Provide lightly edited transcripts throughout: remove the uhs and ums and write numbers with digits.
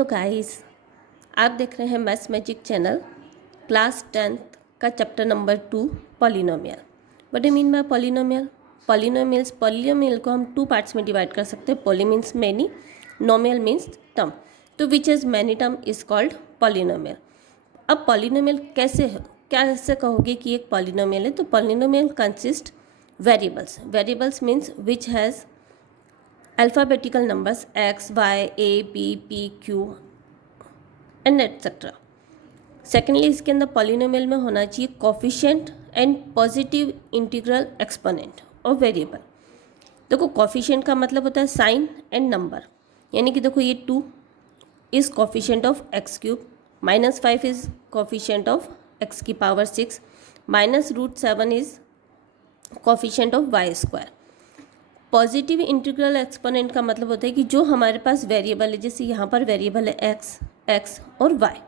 Hello guys, आप देख रहे हैं maths magic channel class 10th का chapter number 2 polynomial. What do mean by polynomial? Polynomial को हम 2 पार्ट्स में डिवाइड कर सकते हैं। Poly means many, नोमियल means term. तो which is many term is called polynomial. अब पॉलिनोमियल कैसे है, क्या ऐसे कहोगे कि एक पॉलिनोमियल है? तो polynomial consist variables means which has alphabetical numbers x, y, a, b, p, q and etcetera. Secondly इसके अंदर पॉलिनोमियल में होना चाहिए coefficient and positive integral exponent और वेरिएबल। देखो कोफिशिएंट का मतलब होता है साइन एंड नंबर, यानी कि देखो ये 2 is coefficient of x cube, -5 is coefficient of x की power 6, -√7 is coefficient of y square. Positive integral exponent का मतलब होता है कि जो हमारे पास वेरिएबल है, जैसे यहाँ पर वेरिएबल है एक्स और वाई।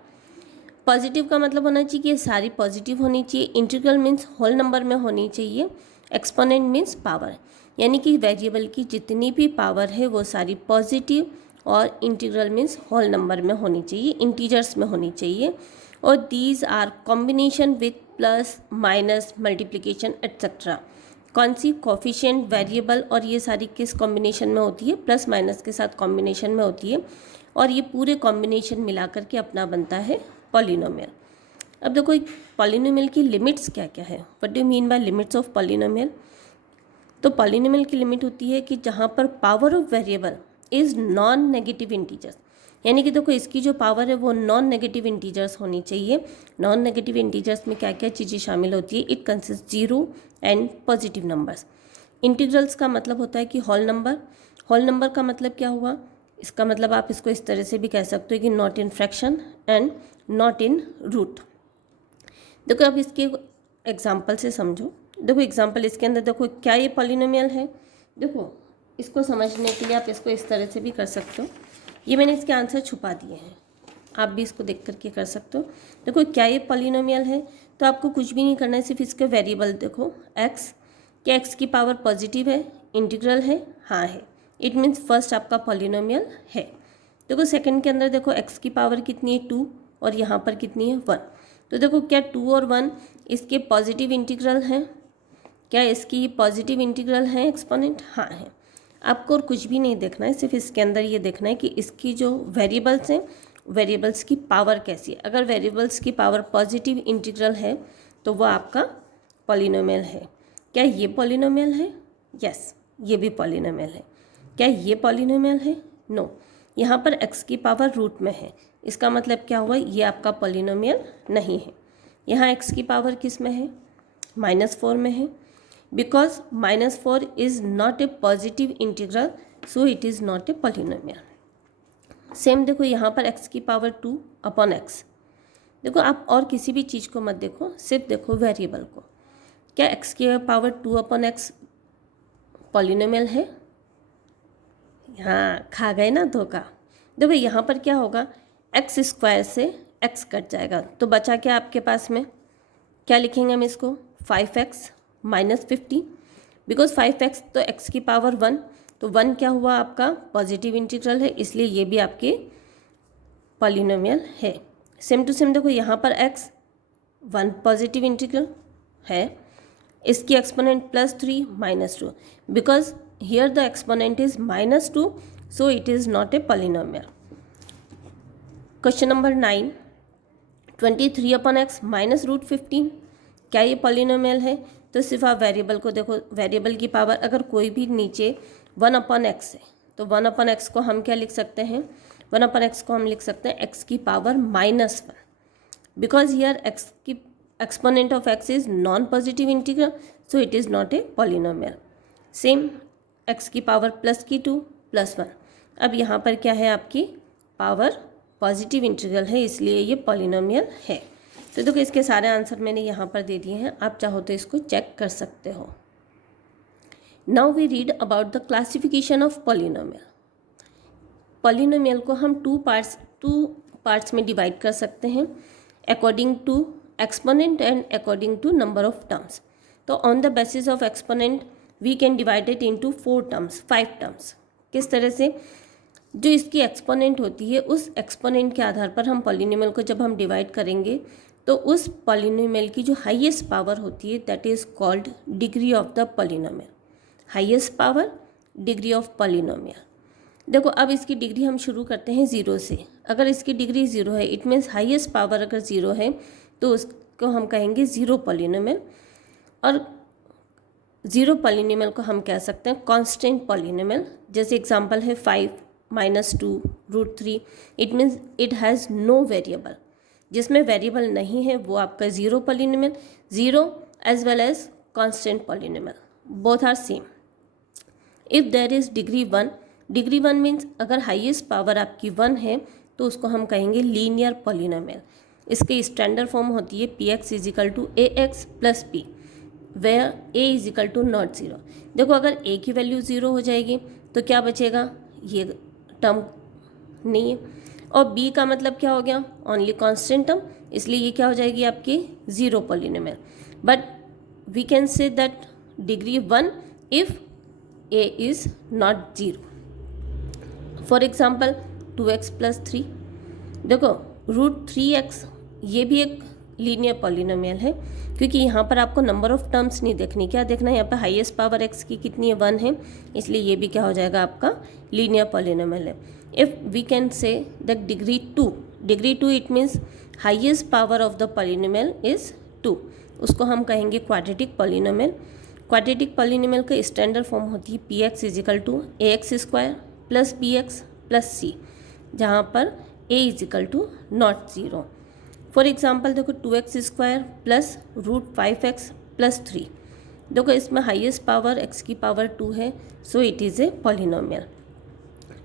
पॉजिटिव का मतलब होना चाहिए कि ये सारी पॉजिटिव होनी चाहिए। इंटीग्रल मीन्स होल नंबर में होनी चाहिए। एक्सपोनेंट मीन्स पावर, यानी कि वेरिएबल की जितनी भी पावर है वो सारी पॉजिटिव, और इंटीग्रल मीन्स होल नंबर में होनी चाहिए, इंटीजर्स में होनी चाहिए। और these are combination with plus minus multiplication etcetera. कौन सी? कोफिशिएंट, वेरिएबल, और ये सारी किस कॉम्बिनेशन में होती है? प्लस माइनस के साथ कॉम्बिनेशन में होती है, और ये पूरे कॉम्बिनेशन मिला करके अपना बनता है पॉलिनोमियल। अब देखो पॉलिनोमियल की लिमिट्स क्या क्या है। What do mean by limits of polynomial? तो पॉलिनोमियल की लिमिट होती है कि जहाँ पर power of variable is non negative integers, यानी कि देखो इसकी जो पावर है वो नॉन नेगेटिव इंटीजर्स होनी चाहिए। नॉन नेगेटिव इंटीजर्स में क्या क्या चीज़ें शामिल होती है? It consist 0 and positive numbers. Integrals का मतलब होता है कि होल नंबर का मतलब क्या हुआ? इसका मतलब आप इसको इस तरह से भी कह सकते हो कि not in fraction and not in root. देखो अब इसके एग्जाम्पल से समझो। देखो एग्जाम्पल इसके अंदर देखो, क्या ये पॉलिनोमियल है? देखो इसको समझने के लिए आप इसको इस तरह से भी कर सकते हो। ये मैंने इसके आंसर छुपा दिए हैं, आप भी इसको देख करके कर सकते हो। देखो क्या ये पॉलिनोमियल है? तो आपको कुछ भी नहीं करना है, सिर्फ इसके वेरिएबल देखो। एक्स, क्या एक्स की पावर पॉजिटिव है? इंटीग्रल है? हाँ है। इट मीन्स फर्स्ट आपका पॉलिनोमियल है। देखो सेकंड के अंदर देखो एक्स की पावर कितनी है? 2, और यहाँ पर कितनी है? 1। तो देखो क्या 2 और 1 इसके पॉजिटिव इंटीग्रल हैं? क्या इसकी पॉजिटिव इंटीग्रल है एक्सपोनेंट? हाँ है। आपको और कुछ भी नहीं देखना है, सिर्फ इसके अंदर ये देखना है कि इसकी जो वेरिएबल्स हैं, वेरिएबल्स की पावर कैसी है। अगर वेरिएबल्स की पावर पॉजिटिव इंटीग्रल है तो वो आपका पॉलिनोमियल है। क्या ये पॉलिनोमियल है? यस, ये भी पॉलिनोमियल है। क्या ये पॉलिनोमियल है? नो। यहाँ पर x की पावर रूट में है, इसका मतलब क्या हुआ? ये आपका पॉलिनोमियल नहीं है। यहाँ x की पावर किस में है? -4 में है। Because -4 is not a positive integral, so it is not a polynomial. Same देखो यहाँ पर x की पावर 2 अपॉन x। देखो आप और किसी भी चीज़ को मत देखो, सिर्फ देखो वेरिएबल को। क्या x की पावर 2 अपॉन x पॉलिनोमियल है? हाँ, खा गए ना धोखा। देखो यहाँ पर क्या होगा? एक्स स्क्वायर से x कट जाएगा, तो बचा क्या आपके पास में? क्या लिखेंगे हम इसको? 5x - 50, बिकॉज 5x तो x की पावर 1, तो 1 क्या हुआ आपका? पॉजिटिव इंटीग्रल है, इसलिए ये भी आपके पॉलिनोमियल है। सेम टू सेम देखो यहाँ पर x 1 पॉजिटिव इंटीग्रल है, इसकी exponent +3 -2, because here the exponent is -2, so it is not a polynomial. Question number 9, 23 upon x -√15, क्या ये पॉलिनोमियल है? तो सिर्फ आप वेरिएबल को देखो, वेरिएबल की पावर अगर कोई भी नीचे 1 अपॉन x है तो 1 अपॉन x को हम क्या लिख सकते हैं? 1 अपॉन x को हम लिख सकते हैं x की पावर -1, बिकॉज हियर x की exponent of x is non positive integral, so it is not a polynomial. Same x की पावर +2 +1। अब यहाँ पर क्या है? आपकी पावर पॉजिटिव इंटीग्रल है, इसलिए ये पॉलिनोमियल है। तो देखो इसके सारे आंसर मैंने यहाँ पर दे दिए हैं, आप चाहो तो इसको चेक कर सकते हो। Now we read about the classification of polynomial. Polynomial को हम टू पार्ट्स में डिवाइड कर सकते हैं, according to exponent and according to number of terms. तो on the basis of exponent we can divide it into 4 terms, 5 terms. किस तरह से? जो इसकी एक्सपोनेंट होती है उस एक्सपोनेंट के आधार पर हम पॉलिनोमियल को जब हम डिवाइड करेंगे तो उस पॉलिनोमियल की जो हाईएस्ट पावर होती है that is called degree of the polynomial. Highest power, degree of polynomial. देखो अब इसकी डिग्री हम शुरू करते हैं ज़ीरो से। अगर इसकी डिग्री ज़ीरो है इट मीन्स हाईएस्ट पावर अगर ज़ीरो है तो उसको हम कहेंगे ज़ीरो पॉलिनोमियल। और ज़ीरो पॉलिनोमियल को हम कह सकते हैं कांस्टेंट पॉलिनोमियल। जैसे एग्जांपल है 5 - 2 √3। It means it has no variable. जिसमें वेरिएबल नहीं है वो आपका zero polynomial. Zero as well as constant polynomial both are same. If there is degree 1, degree 1 means अगर हाईएस्ट पावर आपकी 1 है तो उसको हम कहेंगे लीनियर पॉलिनोमियल। इसकी स्टैंडर्ड फॉर्म होती है px = ax + b where a = not zero. देखो अगर a की वैल्यू ज़ीरो हो जाएगी तो क्या बचेगा, ये टर्म नहीं है। और b का मतलब क्या हो गया, ओनली कांस्टेंट टर्म, इसलिए ये क्या हो जाएगी आपकी zero polynomial. But we can say that degree 1 if a is not zero. For example 2x + 3। देखो √3x ये भी एक लीनियर पॉलिनोमियल है क्योंकि यहाँ पर आपको नंबर ऑफ टर्म्स नहीं देखनी। क्या देखना है, यहाँ पर हाईएस्ट पावर x की कितनी है, 1 है, इसलिए ये भी क्या हो जाएगा आपका लीनियर पॉलिनोमियल है। If we can say that degree 2, degree 2 it means highest power of the polynomial is 2, उसको हम कहेंगे क्वाड्रेटिक पॉलिनोमियल। क्वाड्रेटिक पॉलिनोमियल का स्टैंडर्ड फॉर्म होती है px = ax² + bx + c, जहाँ पर a = not zero. For example देखो 2x² + √5x + 3। देखो इसमें हाईएस्ट पावर x की पावर 2 है, so it is a polynomial.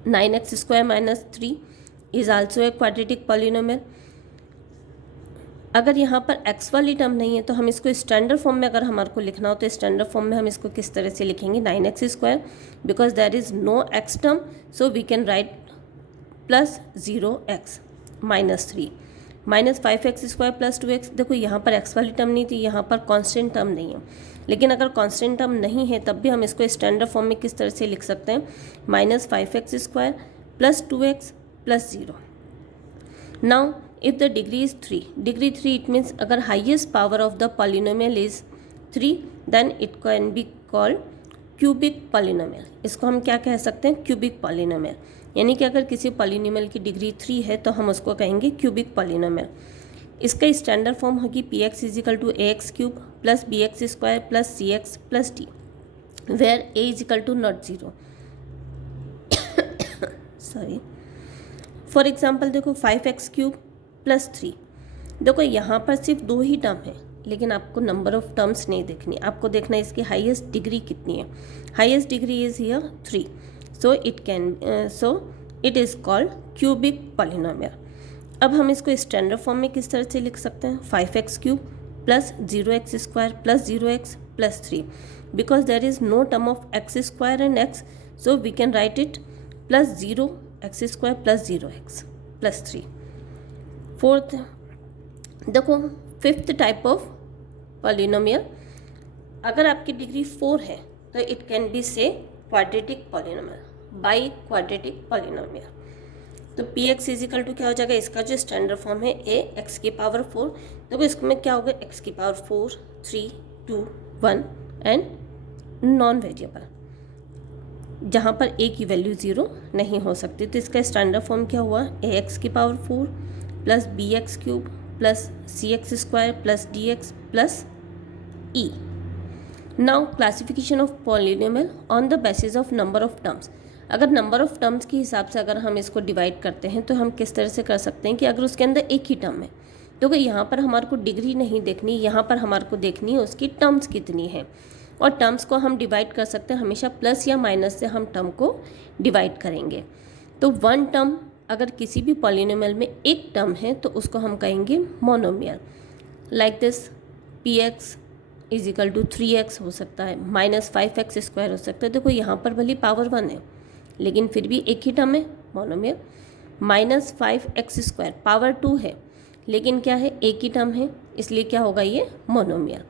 9x² - 3 is also a quadratic polynomial. अगर यहाँ पर x वाली टर्म नहीं है तो हम इसको स्टैंडर्ड फॉर्म में अगर हमारे को लिखना हो तो स्टैंडर्ड फॉर्म में हम इसको किस तरह से लिखेंगे, 9x² because there is no x term, so we can write +0x - 3 -5x² + 2x। देखो यहाँ पर x वाली टर्म नहीं थी, यहाँ पर कांस्टेंट टर्म नहीं है, लेकिन अगर कांस्टेंट टर्म नहीं है तब भी हम इसको स्टैंडर्ड फॉर्म में किस तरह से लिख सकते हैं, -5x² + 2x + 0। Now if the degree is 3, degree 3 it means अगर highest power of the polynomial is 3 then it can be called cubic polynomial. इसको हम क्या कह सकते हैं, क्यूबिक पॉलिनोमियल। यानी कि अगर किसी पॉलिनोमियल की डिग्री 3 है तो हम उसको कहेंगे क्यूबिक पॉलिनोमियल। इसका स्टैंडर्ड फॉर्म होगी px = ax³ + bx² + cx + d where a = not zero. Sorry. For example देखो 5x³ + 3। देखो यहाँ पर सिर्फ 2 ही टर्म है, लेकिन आपको नंबर ऑफ टर्म्स नहीं देखनी, आपको देखना है इसकी हाईएस्ट डिग्री कितनी है। Highest degree is here 3, so it is called cubic polynomial. अब हम इसको स्टैंडर्ड फॉर्म में किस तरह से लिख सकते हैं, 5x³ + 0x² + 0x + 3 because there is no term of x² and x, so we can write it +0x² + 0x + 3। Fourth देखो फिफ्थ टाइप ऑफ पॉलिनोमियल, अगर आपकी डिग्री 4 है तो it can be say quadratic polynomial, biquadratic polynomial. तो px = क्या हो जाएगा, इसका जो स्टैंडर्ड फॉर्म है ax⁴। देखो इसमें क्या होगा, x⁴, 3, 2, 1 एंड नॉन वेरिएबल, जहाँ पर a की वैल्यू 0 नहीं हो सकती। तो इसका स्टैंडर्ड फॉर्म क्या हुआ, ax⁴ + bx³ + cx² + dx + e। Now classification of polynomial on the basis of number of terms. अगर नंबर ऑफ टर्म्स के हिसाब से अगर हम इसको डिवाइड करते हैं तो हम किस तरह से कर सकते हैं कि अगर उसके अंदर एक ही टर्म है तो यहाँ पर हमारे को डिग्री नहीं देखनी, यहाँ पर हमारे को देखनी है उसकी टर्म्स कितनी है। और टर्म्स को हम डिवाइड कर सकते हैं हमेशा प्लस या माइनस से हम टर्म को डिवाइड करेंगे। तो 1 टर्म अगर किसी भी पॉलिनोमियल में एक टर्म है तो उसको हम कहेंगे monomial. Like this px = 3x हो सकता है, -5x² हो सकता है। देखो यहाँ पर भली पावर 1 है लेकिन फिर भी एक ही टर्म है, मोनोमियल। -5x² पावर 2 है लेकिन क्या है, एक ही टर्म है, इसलिए क्या होगा, ये मोनोमियल।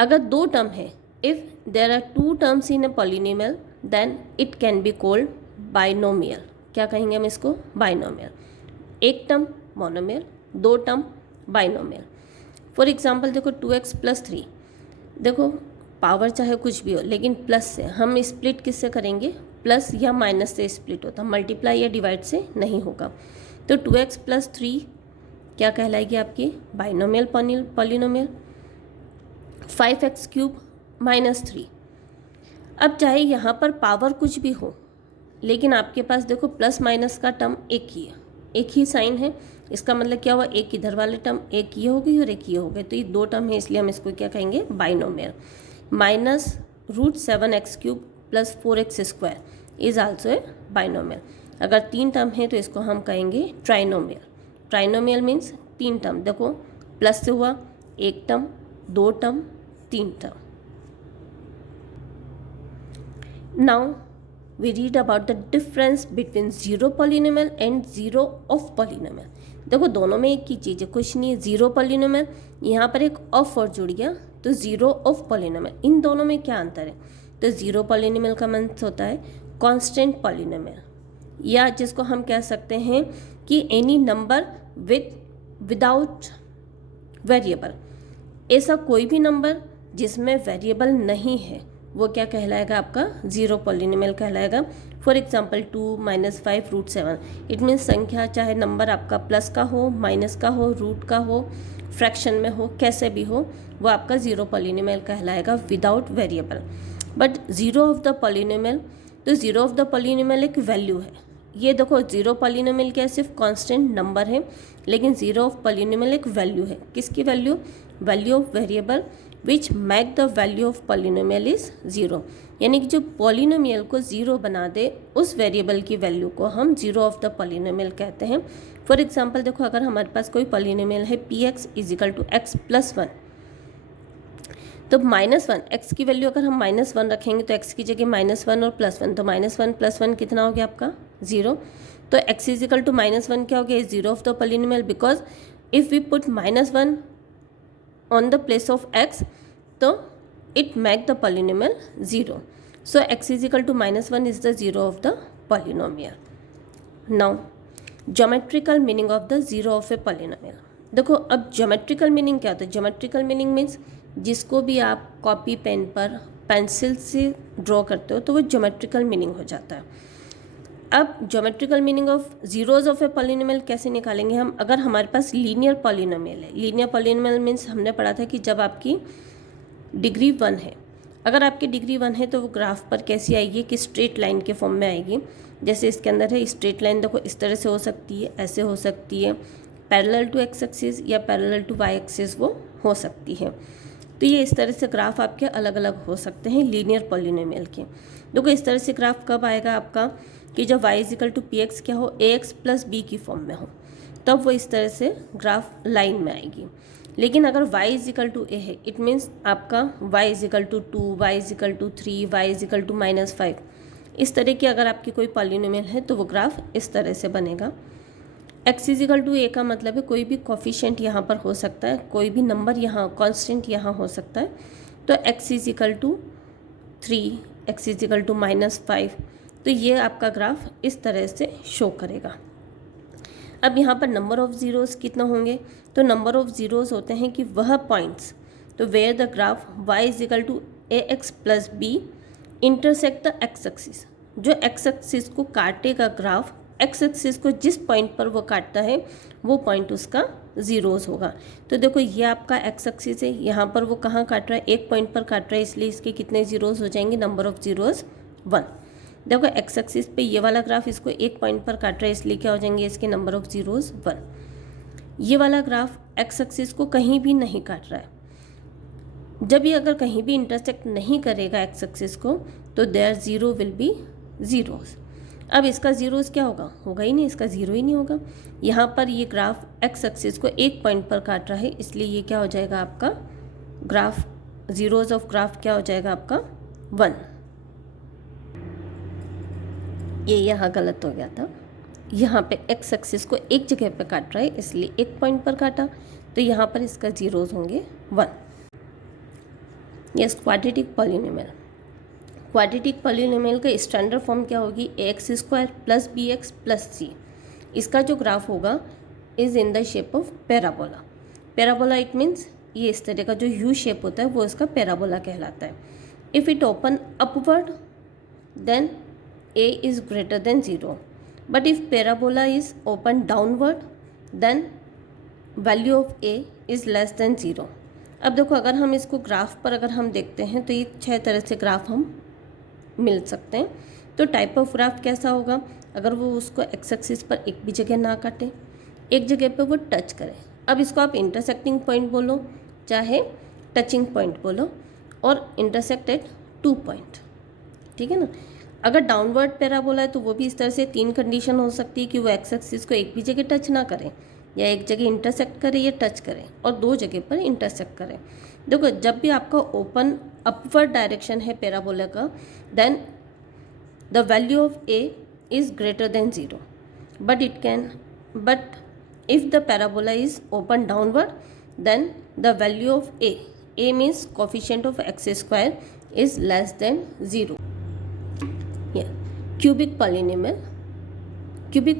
अगर 2 टर्म है, if there are 2 terms in a polynomial then it can be called binomial. क्या कहेंगे हम इसको, बाइनोमियल। एक टर्म मोनोमियल, दो टर्म बाइनोमियल। फॉर एग्जांपल देखो 2x + 3, देखो पावर चाहे कुछ भी हो लेकिन प्लस से हम स्प्लिट किससे करेंगे, प्लस या माइनस से स्प्लिट होता, मल्टीप्लाई या डिवाइड से नहीं होगा। तो 2x + 3 क्या कहलाएगी आपकी, बाइनोमियल पॉलिनोमियल। 5x³ - 3, अब चाहे यहाँ पर पावर कुछ भी हो लेकिन आपके पास देखो प्लस माइनस का टर्म एक ही है, एक ही साइन है, इसका मतलब क्या हुआ, एक इधर वाले टर्म एक ये हो गई और एक ये हो गए, तो ये दो टर्म है इसलिए हम इसको क्या कहेंगे, binomial. -√7x³ + 4x² is also a binomial. अगर तीन टर्म है तो इसको हम कहेंगे ट्राइनोमियल। ट्राइनोमियल मीन्स तीन टर्म, देखो प्लस से हुआ एक टर्म, दो टर्म, तीन term. Now we read about the difference between zero polynomial and zero of polynomial। देखो दोनों में एक ही चीज़ है, कुछ नहीं है, जीरो पॉलिनोमियल, यहाँ पर एक ऑफ और जुड़ गया तो जीरो ऑफ पॉलिनोमियल। इन दोनों में क्या अंतर है, तो जीरो पॉलिनोमियल का मतलब होता है कांस्टेंट पॉलिनोमियल, या जिसको हम कह सकते हैं कि एनी नंबर विदाउट वेरिएबल। ऐसा कोई भी नंबर जिसमें वेरिएबल नहीं है वो क्या कहलाएगा, आपका जीरो पॉलिनोमियल कहलाएगा। फॉर एग्जांपल 2 - 5√7, इट मीन्स संख्या चाहे नंबर आपका प्लस का हो, माइनस का हो, रूट का हो, फ्रैक्शन में हो, कैसे भी हो, वो आपका जीरो पॉलिनोमियल कहलाएगा without variable. But zero of the polynomial, तो जीरो ऑफ द पॉलिनोमियल एक वैल्यू है। ये देखो जीरो पॉलिनोमियल क्या है, सिर्फ कांस्टेंट नंबर है, लेकिन जीरो ऑफ पॉलिनोमियल एक वैल्यू है। किसकी value, value of variable which make the value of polynomial is zero, यानी कि जो पॉलिनोमियल को जीरो बना दे उस वेरिएबल की वैल्यू को हम जीरो ऑफ द पॉलिनोमियल कहते हैं। फॉर एग्जांपल देखो अगर हमारे पास कोई पॉलिनोमियल है px = x + 1, तो -1 x की वैल्यू अगर हम -1 रखेंगे तो x की जगह -1 और +1, तो -1 + 1 कितना हो गया आपका, जीरो। तो x = -1 क्या हो गया, zero of the polynomial, because if we put -1 on the place of x, so it make the polynomial 0. So x = -1 is the zero of the polynomial. Now geometrical meaning of the zero of a polynomial। देखो अब geometrical meaning क्या होता है, geometrical meaning means जिसको भी आप copy pen पर pencil से ड्रॉ करते हो तो वो geometrical meaning हो जाता है। अब geometrical meaning of zeros of a polynomial कैसे निकालेंगे हम, अगर हमारे पास लीनियर पॉलिनोमियल है। लीनियर पॉलिनोमियल मीन्स हमने पढ़ा था कि जब आपकी डिग्री 1 है, अगर आपकी डिग्री 1 है तो वो ग्राफ पर कैसी आएगी, कि स्ट्रेट लाइन के फॉर्म में आएगी। जैसे इसके अंदर है स्ट्रेट लाइन, देखो इस तरह से हो सकती है, ऐसे हो सकती है, पैरेलल टू एक्स एक्सिस या पैरेलल टू वाई एक्सिस वो हो सकती है। तो ये इस तरह से ग्राफ आपके अलग अलग हो सकते हैं लीनियर पॉलिनोमियल के। देखो इस तरह से ग्राफ कब आएगा आपका, कि जब y = px क्या हो, ax + b की फॉर्म में हो, तब वो इस तरह से ग्राफ लाइन में आएगी। लेकिन अगर y = a है, इट मीन्स आपका y = 2, y = 3, y = -5, इस तरह की अगर आपकी कोई पॉलिनोमियल है तो वो ग्राफ इस तरह से बनेगा। x = a का मतलब है कोई भी कोफिशिएंट यहाँ पर हो सकता है, कोई भी नंबर यहाँ कांस्टेंट यहाँ हो सकता है। तो x = 3, x = -5, तो ये आपका ग्राफ इस तरह से शो करेगा। अब यहाँ पर नंबर ऑफ ज़ीरोज़ कितना होंगे, तो नंबर ऑफ ज़ीरोज़ होते हैं कि वह पॉइंट्स, तो where the graph y = ax + b intersect the x axis, जो x एक्सिस को काटेगा ग्राफ, x एक्सिस को जिस पॉइंट पर वो काटता है वो पॉइंट उसका ज़ीरोज़ होगा। तो देखो ये आपका x एक्सिस है, यहाँ पर वो कहाँ काट रहा है, एक पॉइंट पर काट रहा है, इसलिए इसके कितने ज़ीरोज़ हो जाएंगे, नंबर ऑफ ज़ीरोज़ 1। देखो एक्स एक्सिस पे ये वाला ग्राफ इसको एक पॉइंट पर काट रहा है, इसलिए क्या हो जाएंगे इसके नंबर ऑफ ज़ीरोज़ 1। ये वाला ग्राफ एक्स एक्सिस को कहीं भी नहीं काट रहा है, जब ये अगर कहीं भी इंटरसेक्ट नहीं करेगा एक्स एक्सिस को तो there zero will be zeros. अब इसका ज़ीरोज़ क्या होगा, होगा ही नहीं, इसका ज़ीरो ही नहीं होगा। यहाँ पर ये ग्राफ एक्स एक्सिस को एक पॉइंट पर काट रहा है, इसलिए ये क्या हो जाएगा आपका ग्राफ, ज़ीरोज़ ऑफ ग्राफ क्या हो जाएगा आपका 1। ये यहाँ गलत हो गया था, यहाँ पे एक्स एक्सिस को एक जगह पे काट रहा है इसलिए एक पॉइंट पर काटा, तो यहाँ पर इसका ज़ीरोज़ होंगे 1। Yes, quadratic polynomial. Quadratic polynomial का स्टैंडर्ड फॉर्म क्या होगी, ax square plus B x plus c. इसका जो ग्राफ होगा is in the shape of parabola. Parabola it means ये इस तरह का जो यू शेप होता है वो इसका पैराबोला कहलाता है। If it open upward then a is greater than 0, but if parabola is open downward then value of a is less than 0। अब देखो अगर हम इसको ग्राफ पर अगर हम देखते हैं तो ये 6 तरह से ग्राफ हम मिल सकते हैं। तो टाइप ऑफ ग्राफ कैसा होगा, अगर वो उसको एक्स एक्सिस पर एक भी जगह ना काटे, एक जगह पे वो टच करे। अब इसको आप इंटरसेक्टिंग पॉइंट बोलो चाहे टचिंग पॉइंट बोलो, और इंटरसेक्ट एट 2 पॉइंट, ठीक है ना। अगर डाउनवर्ड पैराबोला है तो वो भी इस तरह से 3 कंडीशन हो सकती है कि वो एक्स एक्सिस को एक भी जगह टच ना करें, या एक जगह इंटरसेक्ट करे या टच करे, और 2 जगह पर इंटरसेक्ट करें। देखो जब भी आपका ओपन अपवर्ड डायरेक्शन है पैराबोला का, then the value of a is greater than 0, but if the parabola is open downward then the value of a means coefficient of x square is less than 0. yeah, cubic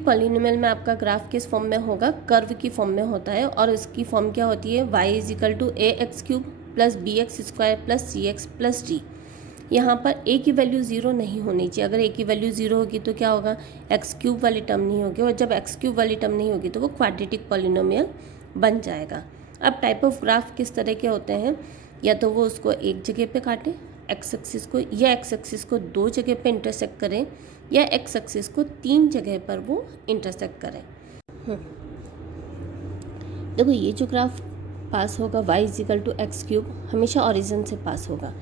polynomial में आपका graph किस form में होगा, curve की form में होता है, और इसकी फॉर्म क्या होती है, y is equal to A X cube plus B X square plus C X plus D. यहाँ पर a की वैल्यू 0 नहीं होनी चाहिए। अगर a की वैल्यू 0 होगी तो क्या होगा, एक्स क्यूब वाली टर्म नहीं होगी, और जब एक्स क्यूब वाली टर्म नहीं होगी तो वो क्वाड्रेटिक पॉलिनोमियल बन जाएगा। अब टाइप ऑफ ग्राफ किस तरह के होते हैं, या तो वो उसको एक जगह पे काटे एक्स एक्सिस को, या एक्स एक्सिस को 2 जगह पे इंटरसेक्ट करें, या एक्स एक्सिस को 3 जगह पर वो इंटरसेक्ट करें। देखो ये जो ग्राफ पास होगा y is equal to X cube हमेशा ओरिजिन से पास होगा।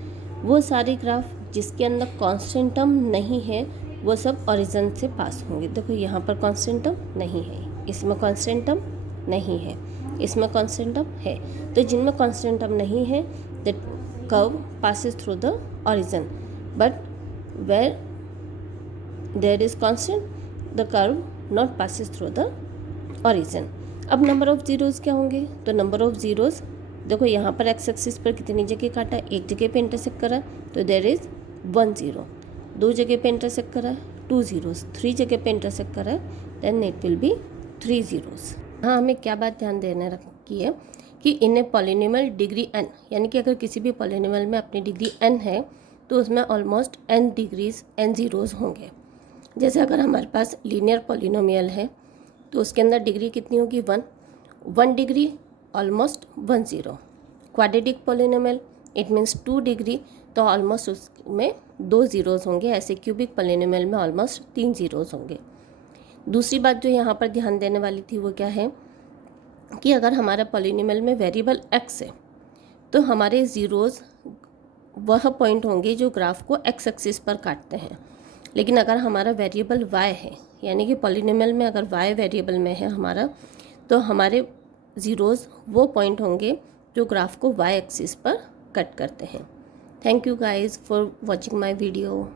वो सारे ग्राफ जिसके अंदर कांस्टेंट टर्म नहीं है वो सब ओरिजिन से पास होंगे। देखो यहाँ पर कांस्टेंट टर्म नहीं है, इसमें कांस्टेंट टर्म नहीं है, इसमें कांस्टेंट टर्म है। तो जिनमें कांस्टेंट टर्म नहीं है the curve passes through the origin, but where there is constant the curve not passes through the origin. अब नंबर ऑफ जीरोज़ क्या होंगे, तो नंबर ऑफ जीरोज़ देखो यहाँ पर एक्स एक्सिस पर कितनी जगह काटा, एक जगह पे इंटरसेक्ट करा तो देयर इज़ 1 0, 2 जगह पे इंटरसेक्ट करा 2 zeros, 3 जगह पे इंटरसेक्ट करा then it will be 3 zeros। हाँ, हमें क्या बात ध्यान देने रखी है कि इन ए पॉलिनोमियल डिग्री n, यानी कि अगर किसी भी पॉलिनोमियल में अपनी डिग्री n है तो उसमें almost n degrees n zeros होंगे। जैसे अगर हमारे पास लीनियर पॉलिनोमियल है तो उसके अंदर डिग्री कितनी होगी 1 degree almost 1 0। Quadratic polynomial it means 2 degree, तो ऑलमोस्ट उसमें 2 zeros होंगे। ऐसे क्यूबिक पॉलिनोमियल में ऑलमोस्ट 3 zeros होंगे। दूसरी बात जो यहाँ पर ध्यान देने वाली थी वो क्या है कि अगर हमारा पॉलिनोमियल में वेरिएबल x है तो हमारे ज़ीरोज़ वह पॉइंट होंगे जो ग्राफ को x एक्सिस पर काटते हैं। लेकिन अगर हमारा वेरिएबल y है, यानी कि पॉलिनोमियल में अगर y वेरिएबल में है हमारा, तो हमारे ज़ीरोज़ वो पॉइंट होंगे जो ग्राफ को y एक्सिस पर कट करते हैं। Thank you guys for watching my video.